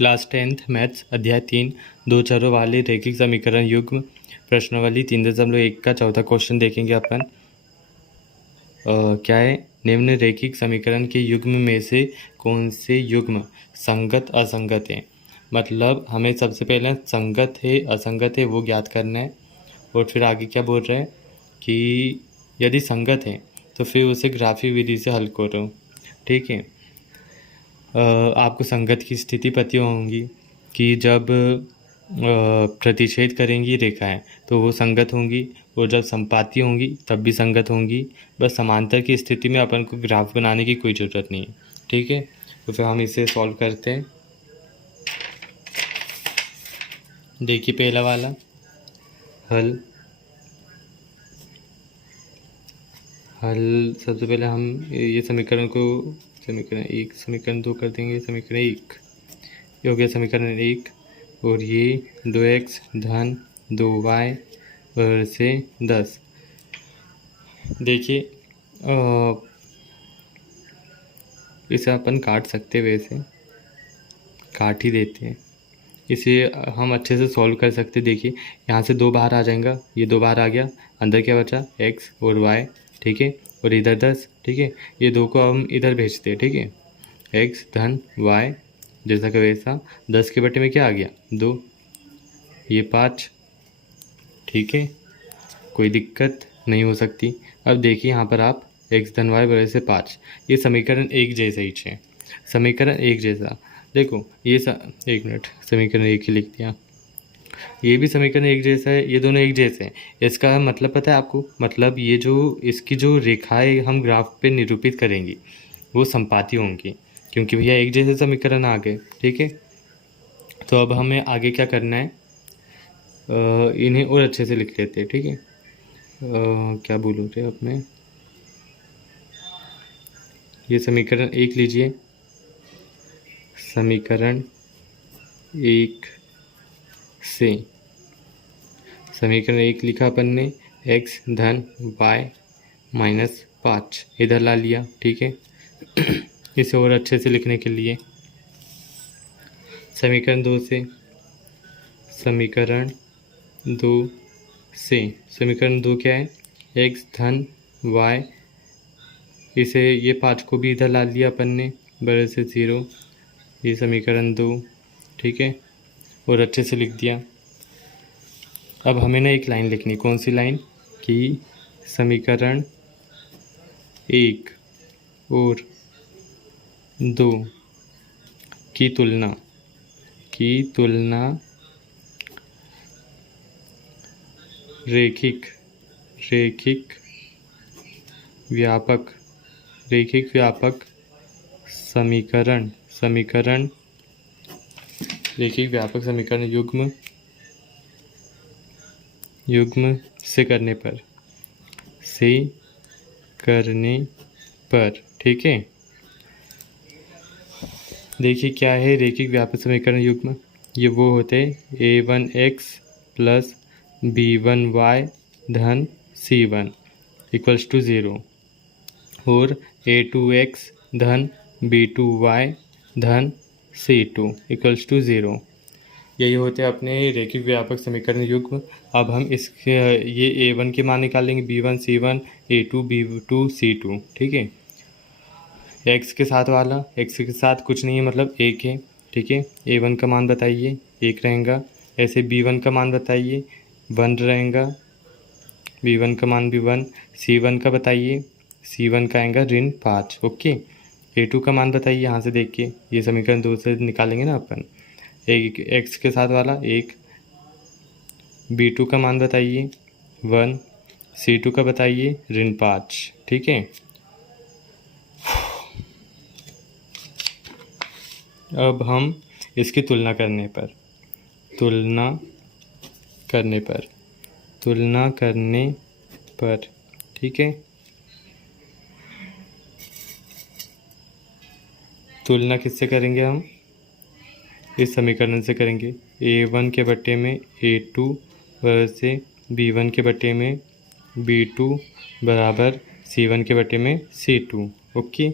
Class 10th maths अध्याय 3 दो चरों वाले रैखिक समीकरण युग्म प्रश्नावली 3.1 का चौथा क्वेश्चन देखेंगे अपन। क्या है? निम्न रैखिक समीकरण के युग्म में से कौन से युग्म संगत असंगत हैं। मतलब हमें सबसे पहले संगत है असंगत है वो ज्ञात करना है, और फिर आगे क्या बोल रहे हैं कि यदि संगत है तो फिर उसे ग्राफिक विधि से हल करो। ठीक है, आपको संगत की स्थिति पता होंगी कि जब प्रतिच्छेद करेंगी रेखाएं तो वो संगत होंगी, और जब संपाती होंगी तब भी संगत होंगी। बस समांतर की स्थिति में अपन को ग्राफ बनाने की कोई ज़रूरत नहीं है। ठीक है, तो फिर हम इसे सॉल्व करते हैं। देखिए पहला वाला हल सबसे पहले हम ये समीकरण को समीकरण 1 समीकरण 2 कर देंगे। समीकरण 1 ये हो गया समीकरण 1, और ये 2x धन 2y और से 10। देखिए इसे अपन काट सकते, वैसे काट ही देते हैं, इसे हम अच्छे से सॉल्व कर सकते। देखिए यहाँ से 2 बाहर आ जाएगा, ये 2 बाहर आ गया, अंदर क्या बचा x और y। ठीक है, और इधर 10। ठीक है, ये 2 को हम इधर भेजते हैं। ठीक है, x धन y जैसा कि वैसा, 10 के बटे में क्या आ गया 2, ये 5। ठीक है, कोई दिक्कत नहीं हो सकती। अब देखिए यहाँ पर आप x धन y बराबर से 5, ये समीकरण एक जैसा ही है। समीकरण एक जैसा देखो, ये एक मिनट, समीकरण एक ही लिख दिया, ये भी समीकरण एक जैसा है, ये दोनों एक जैसे हैं। इसका मतलब पता है आपको? मतलब ये जो इसकी जो रेखाएं हम ग्राफ पे निरूपित करेंगे वो संपाती होंगी, क्योंकि भैया एक जैसे समीकरण आ गए। ठीक है, तो अब हमें आगे क्या करना है, इन्हें और अच्छे से लिख लेते हैं। ठीक है, क्या बोलूँ थे अब मैं, ये समीकरण एक लीजिए, समीकरण एक से समीकरण एक लिखा अपन ने, x धन y माइनस 5 इधर ला लिया। ठीक है, इसे और अच्छे से लिखने के लिए समीकरण 2 से समीकरण 2 क्या है, x धन y, इसे ये 5 को भी इधर ला लिया अपन ने, बड़े से 0, ये समीकरण 2। ठीक है, और अच्छे से लिख दिया। अब हमें ना एक लाइन लिखनी, कौन सी लाइन, कि समीकरण 1 और 2 की तुलना रैखिक व्यापक समीकरण युग्म से करने पर। ठीक है, देखिए क्या है रैखिक व्यापक समीकरण युग्म, ये वो होते a1x प्लस b1y धन c1 इक्वल्स टू 0, और a2x धन b2y धन c2 इक्वल्स टू 0। यही होते हैं अपने रैखिक व्यापक समीकरण युग्म। अब हम इसके ये a1 के मान निकालेंगे, b1 c1, a2 b2 c2। ठीक है, x के साथ वाला, x के साथ कुछ नहीं है मतलब 1 है। ठीक है, a1 का मान बताइए 1 रहेगा, ऐसे b1 का मान बताइए 1 रहेगा, b1 का मान भी 1, c1 का बताइए, c1 का आएगा ऋण 5। ओके, a2 का मान बताइए, यहाँ से देख के ये समीकरण 2 से निकालेंगे ना अपन, एक x के साथ वाला 1, b2 का मान बताइए 1, c2 का बताइए ऋण 5। ठीक है, अब हम इसकी तुलना करने पर ठीक है, तुलना किससे करेंगे हम, इस समीकरण से करेंगे, a1 के बट्टे में a2 बराबर से b1 के बट्टे में b2 बराबर c1 के बट्टे में c2। ओके,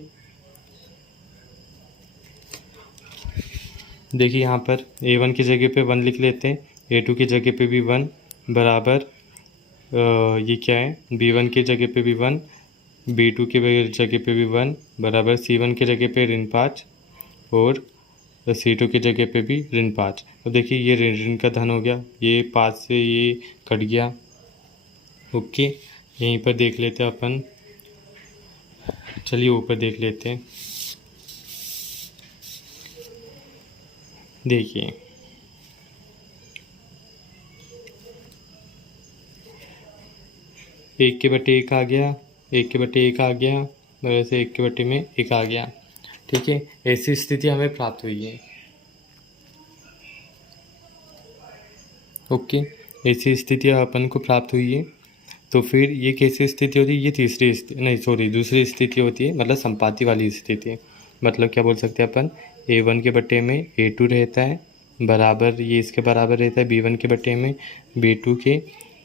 देखिए यहाँ पर A1 की जगह पे 1 लिख लेते हैं, A2 की जगह पे भी 1 बराबर ये क्या है, B1 की जगह पे भी 1, B2 की जगह पे भी 1 बराबर C1 की जगह पे ऋण 5 और C2 की जगह पे भी ऋण 5। तो देखिए ये ऋण ऋण का धन हो गया, ये 5 से ये कट गया। ओके, यहीं पर देख लेते हैं अपन, चलिए ऊपर देख लेते हैं। देखिए एक के बटे एक आ गया, एक के बटे एक आ गया, वैसे एक के बटे में एक आ गया। ठीक है, ऐसी स्थिति हमें प्राप्त हुई है। ओके, ऐसी स्थिति अपन को प्राप्त हुई है। तो फिर ये कैसी स्थिति होती है, ये तीसरी स्थिति नहीं सॉरी दूसरी स्थिति होती है, मतलब संपाति वाली स्थिति। मतलब क्या बोल सकते हैं अपन, A1 के बटे में A2 रहता है बराबर, ये इसके बराबर रहता है B1 के बटे में B2 के,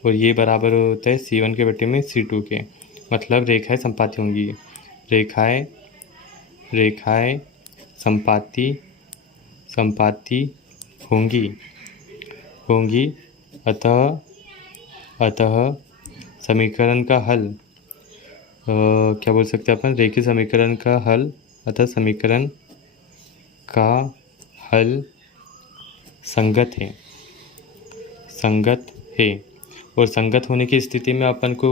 और ये बराबर होता है C1 के बटे में C2 के। मतलब रेखाएं संपाति होंगी, रेखाएं रेखाएं संपाति संपाति होंगी होंगी अतः समीकरण का हल क्या बोल सकते हैं अपन, रेखीय समीकरण का हल, अतः समीकरण का हल संगत है। और संगत होने की स्थिति में अपन को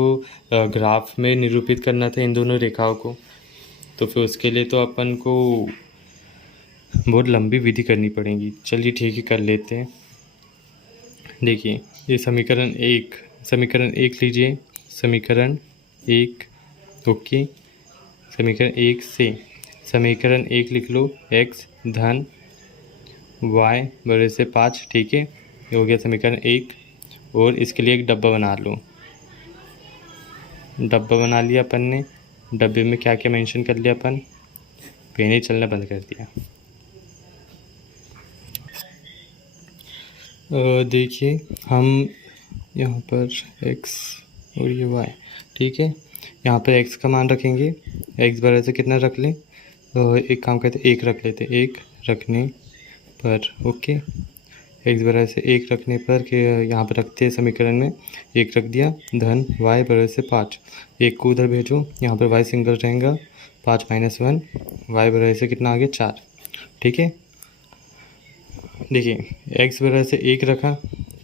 ग्राफ में निरूपित करना था इन दोनों रेखाओं को। तो फिर उसके लिए तो अपन को बहुत लंबी विधि करनी पड़ेगी। चलिए ठीक है, कर लेते हैं। देखिए ये समीकरण एक लीजिए, समीकरण 1। ओके, समीकरण 1 लिख लो, x धन y बराबर से 5। ठीक है, ये हो गया समीकरण 1। और इसके लिए एक डब्बा बना लो, डब्बा बना लिया अपन ने। डब्बे में क्या क्या मेंशन कर लिया अपन, पेन ही चलना बंद कर दिया। देखिए हम यहाँ पर x और ये y, ठीक है, यहाँ पर x का मान रखेंगे। x बराबर से कितना रख लें, एक काम करते 1 रख लेते, 1 रखने पर ओके, x बराबर से 1 रखने पर कि यहाँ पर रखते हैं समीकरण में 1 रख दिया, धन y बराबर से 5। 1 को उधर भेजो, यहाँ पर y सिंगल रहेगा, 5 - 1 y बराबर से कितना आ गया 4। ठीक है, देखिए x बराबर से 1 रखा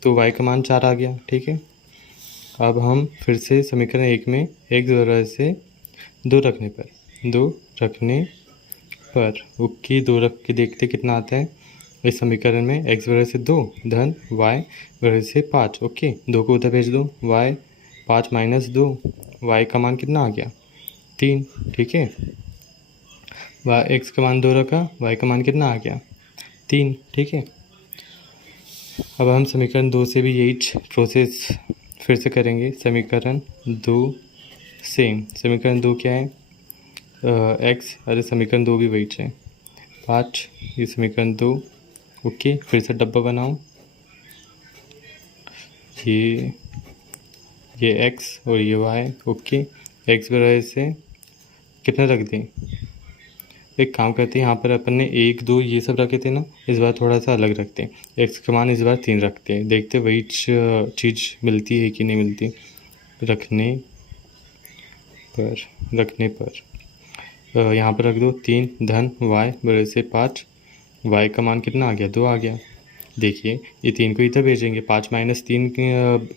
तो y का मान 4 आ गया। ठीक है, अब हम फिर से समीकरण 1 में x बराबर से 2 रखने पर ओके, 2 रख के देखते कितना आता है। इस समीकरण में x बराबर से 2 धन y बराबर से 5। ओके, 2 को उधर भेज दो, y 5 - 2 y का मान कितना आ गया 3। ठीक है, x का मान 2 रखा, y का मान कितना आ गया 3। ठीक है, अब हम समीकरण 2 से भी यही प्रोसेस फिर से करेंगे। समीकरण 2 समीकरण 2 क्या है, x, अरे समीकरण 2 भी वही है 5, ये समीकरण 2। ओके, फिर से डब्बा बनाओ, ये x और ये y। ओके, x बराबर से कितना रख दें, एक काम करते हैं, यहाँ पर अपन ने 1 2 ये सब रखे थे ना, इस बार थोड़ा सा अलग रखते हैं। x का मान इस बार 3 रखते हैं, देखते वही चीज़ मिलती है कि नहीं मिलती। रखने पर यहाँ पर रख दो 3 धन y बराबर से 5, y का मान कितना आ गया 2 आ गया। देखिए ये 3 को इधर भेजेंगे, 5 - 3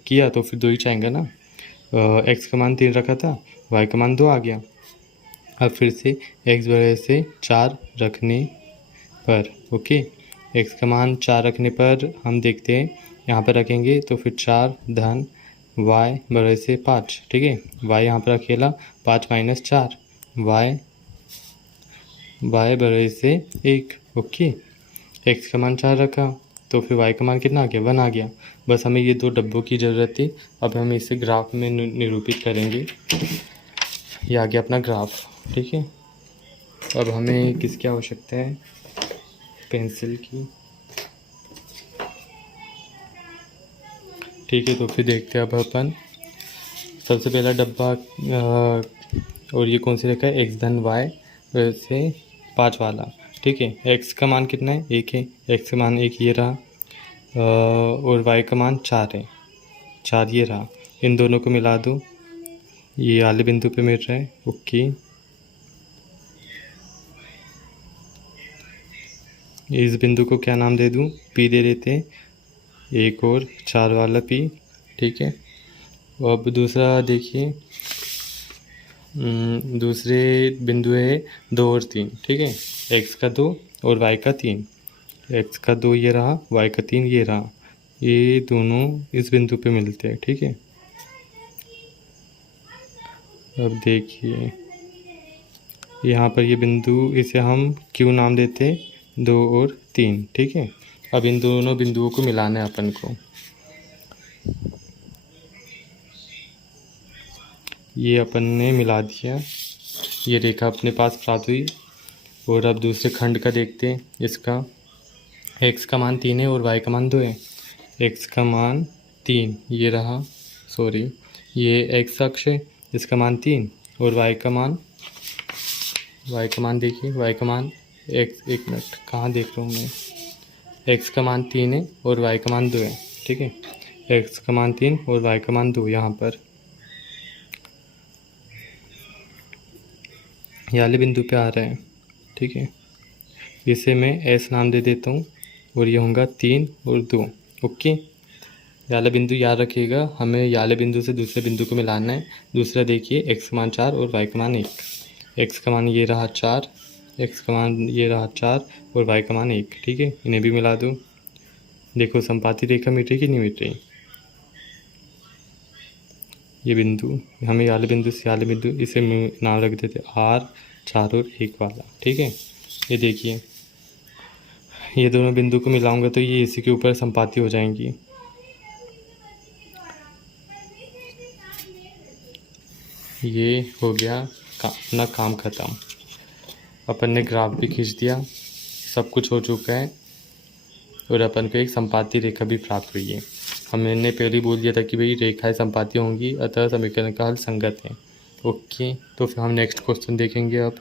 किया तो फिर 2 ही चाहेंगे ना। x का मान 3 रखा था, y का मान 2 आ गया। अब फिर से x बराबर से 4 रखने पर ओके, x का मान 4 रखने पर हम देखते हैं यहाँ पर रखेंगे तो फिर 4 धन y बराबर से 5। ठीक है, y यहाँ पर अकेला, 5 - 4 y बराबर से 1। ओके, x का मान 4 रखा तो फिर y का मान कितना आ गया 1 आ गया। बस हमें ये 2 डब्बों की ज़रूरत थी। अब हम इसे ग्राफ में निरूपित करेंगे। ये आ गया अपना ग्राफ। ठीक है, अब हमें किसकी आवश्यकता है, पेंसिल की। ठीक है, तो फिर देखते हैं अब अपन सबसे पहला डब्बा और ये कौन सी रेखा है, x धन y से 5 वाला। ठीक ठीक है। एक्स का मान कितना है, 1 है, एक्स का मान 1 ये रहा, और वाई का मान 4 है, 4 ये रहा। इन दोनों को मिला दूँ, ये वाले बिंदु पे मिल रहा है। ओके, इस बिंदु को क्या नाम दे दूँ, पी दे देते हैं, 1 और 4 वाला पी, ठीक है। अब दूसरा देखिए, दूसरे बिंदु है 2 और 3, ठीक है। एक्स का 2 और वाई का 3, एक्स का 2 ये रहा, वाई का 3 ये रहा, ये दोनों इस बिंदु पे मिलते हैं, ठीक है। अब देखिए यहाँ पर ये बिंदु, इसे हम क्यू नाम देते हैं, 2 और 3, ठीक है। अब इन दोनों बिंदुओं को मिलाना है अपन को। ये अपन ने मिला दिया, ये रेखा अपने पास प्राप्त हुई। और अब दूसरे खंड का देखते हैं। इसका एक्स का मान 3 है और वाई का मान 2 है। एक्स का मान 3 ये रहा, सॉरी ये एक्स अक्ष है, इसका मान 3 और वाई का मान देखिए, वाई का मान एक्स, एक मिनट कहाँ देख रहा हूँ मैं, एक्स का मान 3 है और वाई का मान 2 है, ठीक है। एक्स का मान 3 और वाई का मान 2 यहाँ पर ये वाले बिंदु पे आ रहा है, ठीक है। इसे मैं एस नाम दे देता हूँ और ये होगा 3 और 2। ओके, ये वाला बिंदु याद रखिएगा, हमें ये वाले बिंदु से दूसरे बिंदु को मिलाना है। दूसरा देखिए, एक्स का मान 4 और वाई का मान 1। एक्स का मान ये रहा 4, एक्स का मान ये रहा 4 और वाई का मान 1, ठीक है। इन्हें भी मिला दूँ। देखो संपाती रेखा मिट रही कि नहीं मिट रही। ये बिंदु, हमें ये वाले बिंदु से वाले बिंदु, इसे नाम रख देते R 4 और 1 वाला, ठीक है। ये देखिए, ये दोनों बिंदु को मिलाऊंगा तो ये इसी के ऊपर संपाती हो जाएंगी। ये हो गया अपना काम ख़त्म। अपन ने ग्राफ भी खींच दिया, सब कुछ हो चुका है और अपन को एक संपाती रेखा भी प्राप्त हुई है। हमने पहले ही बोल दिया था कि भाई रेखाएं संपाती होंगी, अतः समीकरण का हल संगत है। ओके, तो फिर हम नेक्स्ट क्वेश्चन देखेंगे अब।